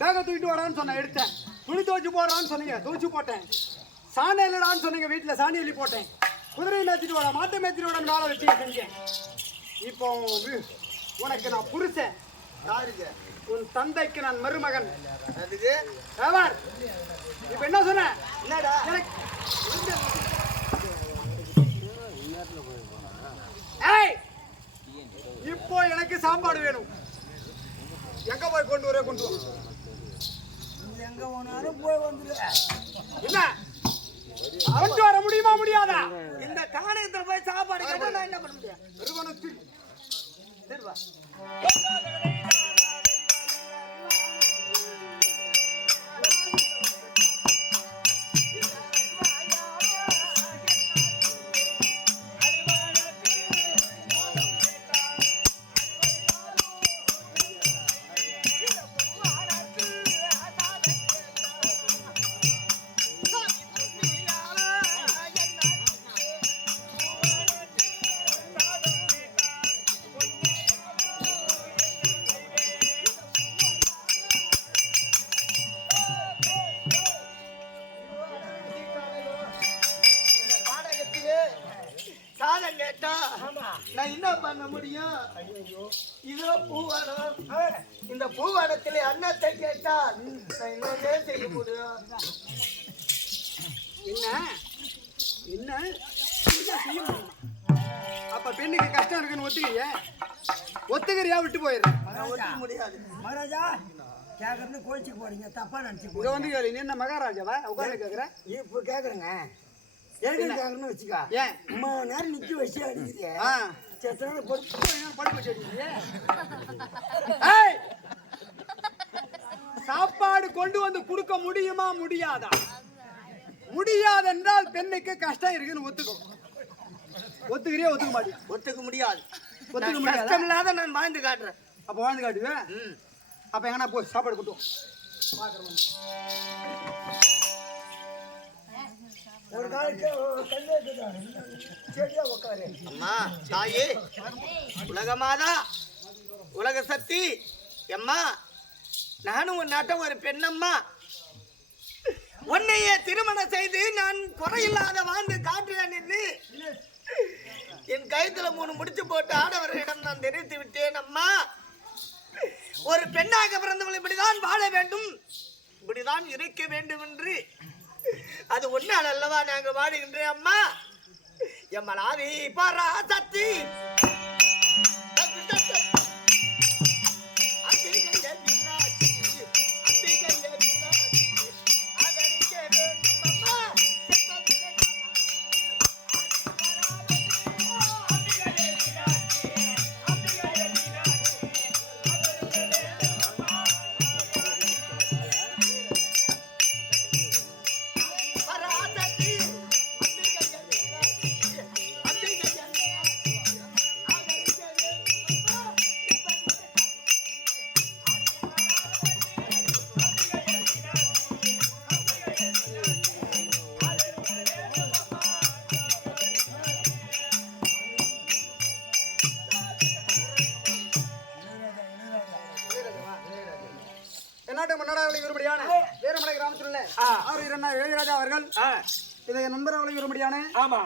பேக தூக்கிட்டு வாடான்னு சொன்னேன், எடுத்தேன். துணி துவைச்சு போடுறான்னு சொன்னீங்க, துவைச்சு போட்டேன். சாணி இல்லடான்னு சொன்னீங்க, வீட்டில் சாணி அள்ளி போட்டேன். குதிரையை மேய்ச்சிட்டு வாடா, மாட்டை மேய்ச்சிட்டு வாடான்னு வேலை வச்சு செஞ்சேன். இப்போ உனக்கு நான் புருஷன். யாருக்கு? உன் தந்தைக்கு நான் மருமகன். அதுக்கு இப்ப என்ன சொன்ன? என்னடா இப்போ எனக்கு சாப்பாடு வேணும். எங்க போய் கொண்டு வர? கொண்டு எங்க போனாலும் போய் வந்துரு. என்ன கொண்டு வர முடியுமா முடியாதா? இந்த காணகத்துல போய் சாப்பாடு கேட்டா நான் என்ன பண்ண முடியும்? நிறுவனத்தில் சரிவா சாதம் கேட்டா நான் என்ன பண்ண முடியும்? இதோ பூவாடம். இந்த பூவாடத்திலே அன்னத்தை கேட்டா நான் என்னன்னே செய்ய முடியும்? என்ன என்ன செய்ய முடியும்? அப்ப பெண்ணுக்கு கஷ்டம் இருக்குன்னு ஒத்துக்கிறியா? ஒத்துக்கிறியா? விட்டு போயிடுறேன். ஒத்துக்க முடியாது. மகாராஜா கேட்கறது கோச்சிக்கு போறீங்க, தப்பா நினைச்சு இதை வந்து கேளு. நீ என்ன மகாராஜாவா? உட்காந்து கேட்குற? இப்போ கேட்குறேங்க. கேட்கறேன்னு வச்சுக்கா. ஏன் அம்மா நேரம் நிக்க வச்சு அடிக்கிறீங்க. செத்தனால படுக்க வச்சு சாப்பாடு கொண்டு வந்து கொடுக்க முடியுமா முடியாதா? முடியாதென்றால் பெண்ணுக்கு கஷ்டம் இருக்குன்னு ஒத்துக்கும். ஒத்துக்கிறியா? ஒத்துக்க மாட்டேன். ஒத்துக்க முடியாது. ஒத்துக்க முடியாது. கஷ்டம் இல்லாத நான் வாழ்ந்து காட்டுறேன். அப்ப வாழ்ந்து காட்டுவேன். அப்ப எங்கன்னா போய் சாப்பாடு கொண்டு ஒரு காலத்து செடியா உட்காரு. அம்மா தாயே, உலகமாதா, உலக சக்தி எம்மா, நானும் உன் நாட்டம் ஒரு பெண்ணம்மா. உன்னையே திருமணம் செய்து நான் குறையில்லாத வாழ்ந்து காட்டுறேன் என்று என் கழுத்துல 3 முடிச்சு போட்டு ஆடவர்களிடம் நான் தெரிவித்து விட்டேன். அம்மா, ஒரு பெண்ணாக பிறந்தவள் இப்படிதான் வாழ வேண்டும், இப்படிதான் இருக்க வேண்டும் என்று அது ஒன்னால் அல்லவா நாங்க வாடுகின்றேன். அம்மா எம்மலாவி பராசக்தி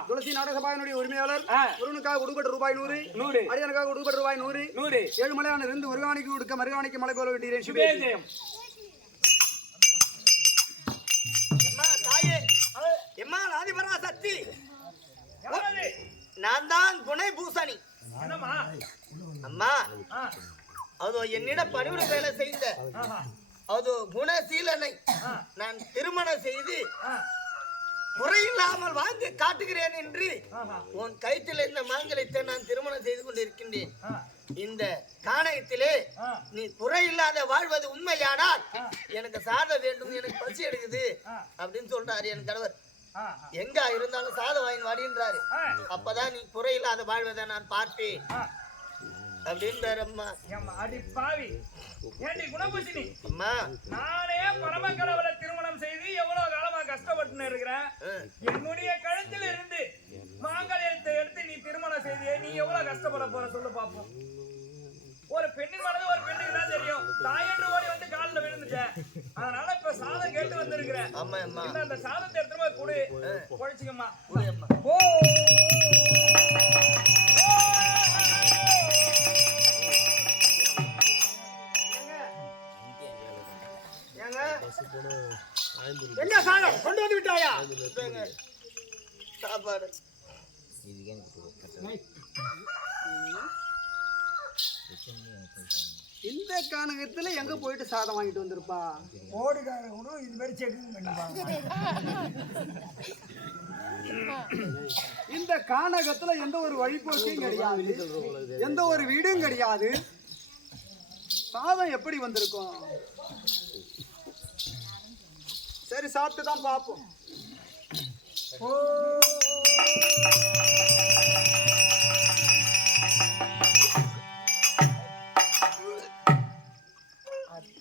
துளசி நாடகசபாவினுடைய உரிமையாளர் முருகனுக்காக கொடுக்கப்பட்ட ரூபாய் 100, அடியனுக்காக கொடுக்கப்பட்ட ரூபாய் 100, ஏழுமலையான இருந்து முருகானிக்கு கொடுக்க மருகானிக்கு மலை போல வேண்டிய சுபேஜயம். சக்தி, நான் தான் குணை பூசணி. அம்மா, அதோ என்னிடம் பணிவிட வேலை செய்த அதோ குணசீலனை நான் திருமணம் செய்து குறையில்லாமல் வாழ்ந்து காட்டுகிறேன் என்று உன் கைத்தில் இந்த மாங்கலத்தை நான் திருமணம் செய்து கொண்டிருக்கின்றேன். இந்த காணகத்திலே நீ குறையில்லாத வாழ்வது உண்மையானால் எனக்கு சாத வேண்டும், எனக்கு பசி எடுக்குது அப்படின்னு சொல்றாரு என் கணவர். எங்க இருந்தாலும் சாத வாங்கி வாடின்றாரு. அப்பதான் நீ குறையில்லாத வாழ்வதை நான் பார்ப்பேன் அப்படின்றாரு. அம்மா அடி பாவி, ஏண்டி குணபூஷணி, அம்மா நானே பரமக்கடவுளை திருமணம் செய்து எவ்வளவு காலமா கஷ்டப்பட்டு இருக்கிறேன். என்னுடைய கழுத்தில் இருந்து மாங்கல்யத்தை எடுத்து நீ திருமணம் செய்தியே, நீ எவ்வளவு கஷ்டப்பட போற சொல்லு பாப்போம். ஒரு பெண்ணின் மனது ஒரு பெண்ணுக்கு தான் தெரியும். தாயன்று ஓடி வந்து காலில் விழுந்துட்டேன். அதனால இப்ப சாதம் கேட்டு வந்திருக்கிறேன். ஆமா அம்மா இந்த அந்த சாதத்தை எடுத்துட்டு போய் குடு, குழைச்சிக்கம்மா. புரியம்மா ஓ ஏங்க என்ன சாதம் கொண்டு வந்து விட்டாயா? சாப்பாடு இந்த கானகத்துல எங்க போயிட்டு சாதம் வாங்கிட்டு வந்திருப்பா? ஓடுகாரன் கூட இது மாதிரி செக்கிங் பண்ணிப்பாங்க. இந்த கானகத்துல எந்த ஒரு வழிபோக்கையும் கிடையாது, எந்த ஒரு வீடும் கிடையாது. சாதம் எப்படி வந்திருக்கும்? சரி, சாப்பிட்டு தான் பார்ப்போம்.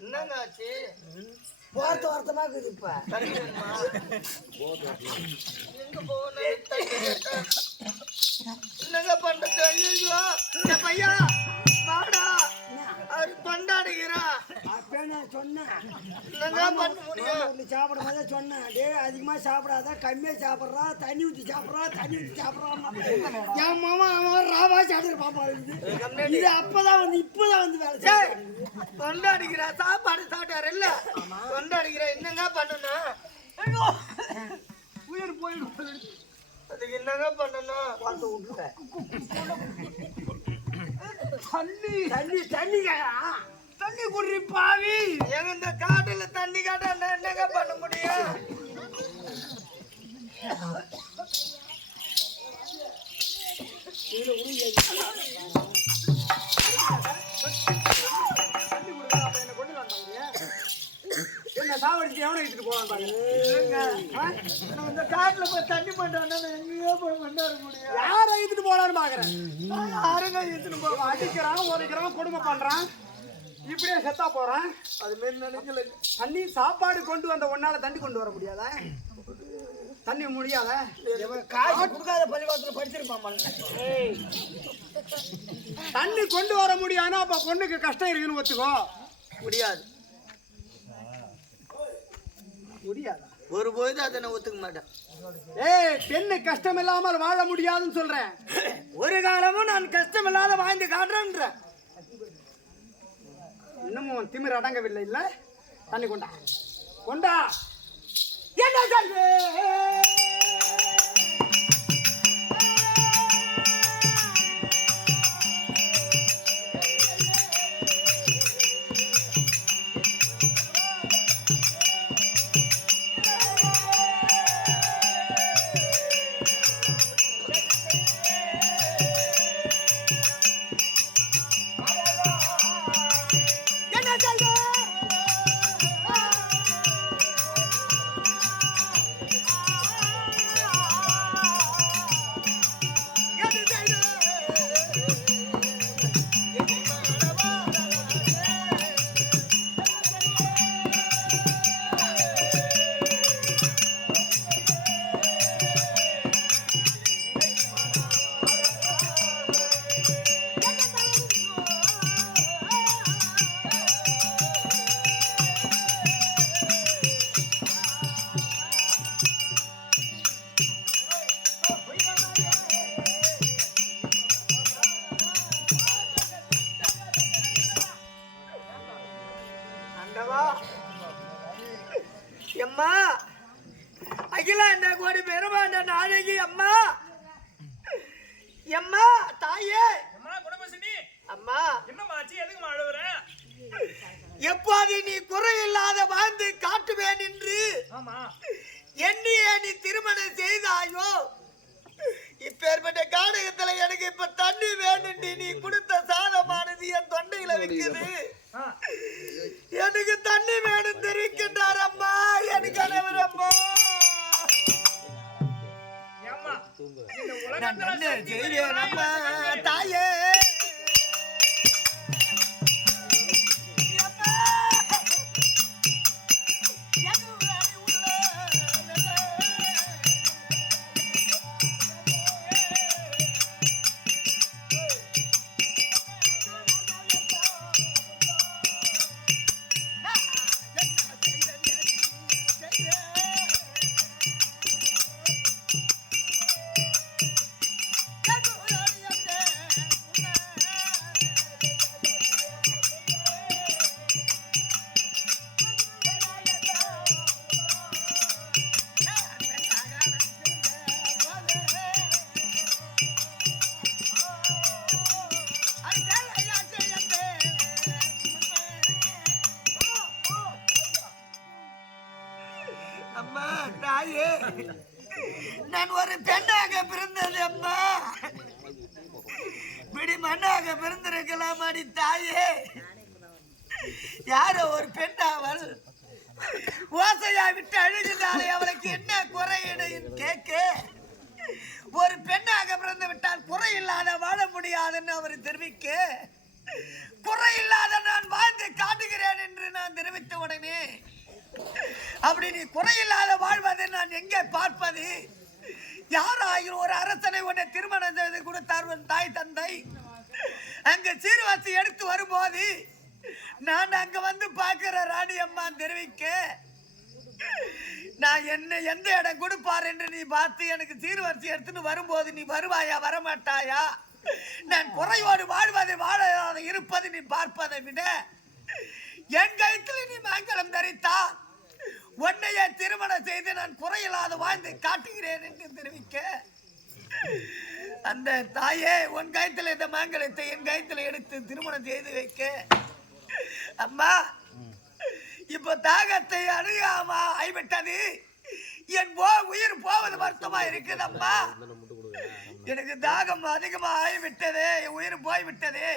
என்னங்க ஆச்சு? வார்த்தமா இருக்குது இப்ப. தண்ணி வேணுமா? எங்க போகணும்? என்னங்க பண்றது? ஐயோ என் பையா வாடா, அவர் கொண்டாடுகிறான். அப்ப நான் சொன்னேன், என்னங்க பண்ண முடியும்? சாப்பிடும் போதே சொன்னேன், டே அதிகமா சாப்பிடாத, கம்மியா சாப்பிட்றா, தண்ணி ஊற்றி சாப்பிட்றா, தண்ணி ஊற்றி சாப்பிட்றான். என் மாமா அவன் ராவா சாப்பிட்டு பாப்பா. இது அப்பதான் வந்து இப்பதான் வந்து வேலை செய்ய கொண்டாடுகிற சாப்பாடு சாப்பிட்டாரு இல்ல, கொண்டாடுகிற என்னங்க பண்ணணும்? உயிர் போயிடும். அதுக்கு என்னங்க பண்ணணும்? தண்ணி தண்ணி தண்ணி கேட்கறான். தண்ணி குடி பாவி. எங்க இந்த காட்டுல தண்ணி காட்டா என்னங்க பண்ண முடியும்? என்ன சாவடிச்சு எவனை எடுத்துட்டு போவான் பாருங்க. இந்த காட்டுல போய் தண்ணி பண்றான், எங்கேயோ போய் கொண்டாட முடியும். யாரை எடுத்துட்டு போலான்னு பாக்குறேன். யாருங்க எடுத்துன்னு போவான்? அடிக்கிறான், உதைக்கிறான், கொடுமை பண்றான், இப்படியே செத்தா போறான். அது மாரி நினைக்கல. தண்ணி சாப்பாடு கொண்டு வந்த ஒன்னால தண்ணி கொண்டு வர முடியாதா? தண்ணி முடியாத? காசு கொடுக்காத பள்ளிக்கூடத்துல படிச்சிருப்பான். தண்ணி கொண்டு வர முடியாதுன்னா அப்ப பொண்ணுக்கு கஷ்டம் இருக்குன்னு ஒத்துக்கோ. முடியாது, முடியாதா? ஒரு போது அதை நான் ஒத்துக்க மாட்டேன். ஏய், பெண்ணு கஷ்டம் இல்லாமல் வாழ முடியாதுன்னு சொல்றேன். ஒரு காலமும் நான் கஷ்டம் இல்லாத வாழ்ந்து காட்டுறேன்ற. இன்னமும் திமிர் அடங்கவில்லை இல்ல? தண்ணி கொண்டா, கொண்டா. என்ன சொல்வே? எம்மா அகிலாண்ட கோடி பெருமாண்ட நாயகி அம்மா, எம்மா தாயே, அம்மா குணபசினி, அம்மா என்னம்மா ஆச்சு? எதுக்குமா அழுவுற? எப்போது நீ குறையில்லாத வாழ்ந்து காட்டுவேன் என்று ஆமா, எண்ணியே நீ திருமணம் செய்தாயோ, இப்பேற்பட்ட காடகத்துல எனக்கு இப்ப தண்ணி வேணுண்டி நீ கொடுத்த சாதமானது என் தொண்டையில வைக்குது. எனக்கு தண்ணி வேணும் தெரிவிக்கின்றார் அம்மா, எனக்கு அனைவர் அம்மா. ஏம்மா இந்த உலகத்துல செய்வேன் அம்மா தாயே. தாயே, நான் ஒரு பெண்ணாக பிறந்தது அம்மா, பிடி மண்ணாக பிறந்திருக்கலாம் அடி தாயே. யாரோ ஒரு பெண் அவள் ஓசையா விட்டு அழுகினாலே அவளுக்கு என்ன குறையிடு கேட்க, ஒரு பெண்ணாக பிறந்து விட்டால் குறையில்லாத வாழ முடியாதுன்னு அவர் தெரிவிக்க, குறையில்லாத நான் வாழ்ந்து காட்டுகிறேன் என்று நான் தெரிவித்த உடனே, அப்படி நீ குறையில்லாத வாழ்வதை நான் எங்கே பார்ப்பது? யாராயும் ஒரு அரசனை உன்னை திருமணம் செய்து கொடுத்தார் உன் தாய் தந்தை. அங்க சீர்வாசி எடுத்து வரும்போது நான் அங்க வந்து பார்க்கிற ராணி அம்மா தெரிவிக்க, நான் என்ன எந்த இடம் கொடுப்பார் என்று நீ பார்த்து எனக்கு சீர்வரிசை எடுத்துன்னு வரும்போது நீ வருவாயா வரமாட்டாயா? நான் குறையோடு வாழ்வதை வாழ இருப்பது நீ பார்ப்பதை விட என் கைத்தில் நீ மங்களம் தரித்தா உன்னையே திருமணம் செய்து நான் குறையில்லாத வாழ்ந்து காட்டுகிறேன் என்று தெரிவிக்க, அந்த தாயே உன் கைத்தில் இந்த மங்களத்தை என் கைத்தில் எடுத்து திருமணம் செய்து வைக்க, அம்மா இப்ப தாகத்தை அணுகாம ஆய்விட்டது, என் உயிர் போவது வருத்தமா இருக்குது அம்மா. எனக்கு தாகம் அதிகமா ஆகிவிட்டது, என் உயிர் போய்விட்டது.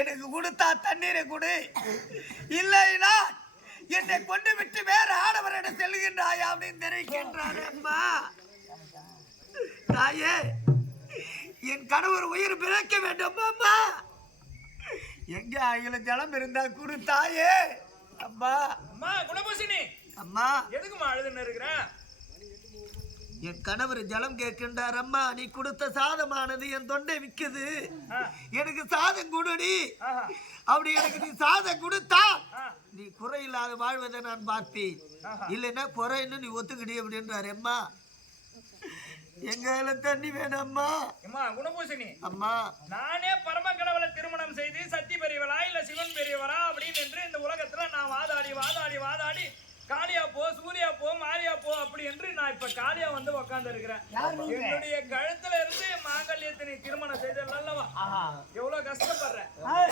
எனக்கு கொடுத்தா தண்ணீரை கொடு, இல்லைன்னா என்னை கொண்டு விட்டு வேற ஆடவரிடம் செல்கின்றாயா அப்படின்னு தெரிவிக்கின்றாரு அம்மா. தாயே, என் கணவர் உயிர் பிழைக்க வேண்டும் அம்மா. எங்க அகில ஜலம் இருந்தா குடு தாயே. அம்மா அம்மா குணபூஷணி, அம்மா எதுக்குமா அழுதுன்னு இருக்கிற? என் கணவர் ஜலம் கேட்கின்றார் அம்மா. நீ கொடுத்த சாதமானது என் தொண்டை விக்குது, எனக்கு சாதம் கொடுடி. அப்படி எனக்கு நீ சாதம் கொடுத்தா நீ குறையில்லாத வாழ்வதை நான் பார்ப்பேன், இல்லைன்னா குறைன்னு நீ ஒத்துக்கிடி அப்படின்றாரு அம்மா. எங்கால தண்ணி வேணாம்மா. அம்மா குணபூஷணி, அம்மா நானே பரம கடவுளை திருமணம் செய்து சக்தி பெரியவரா இல்ல சிவன் பெரியவரா அப்படின்னு என்று இந்த உலகத்துல நான் வாதாடி வாதாடி வாதாடி காளியா போ சூர்யா போ மாரியா போ அப்படி என்று நான் இப்ப காளியா வந்து உட்கார்ந்து இருக்கிறேன். என்னுடைய கழுத்துல இருந்து மாங்கல்யத்தை நீ திருமணம் செய்தல் அல்லவா, எவ்வளவு கஷ்டப்படுற.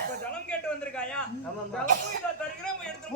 இப்ப ஜலம் கேட்டு வந்திருக்காயா, ஜலமும் இதை தருகிறேன் எடுத்து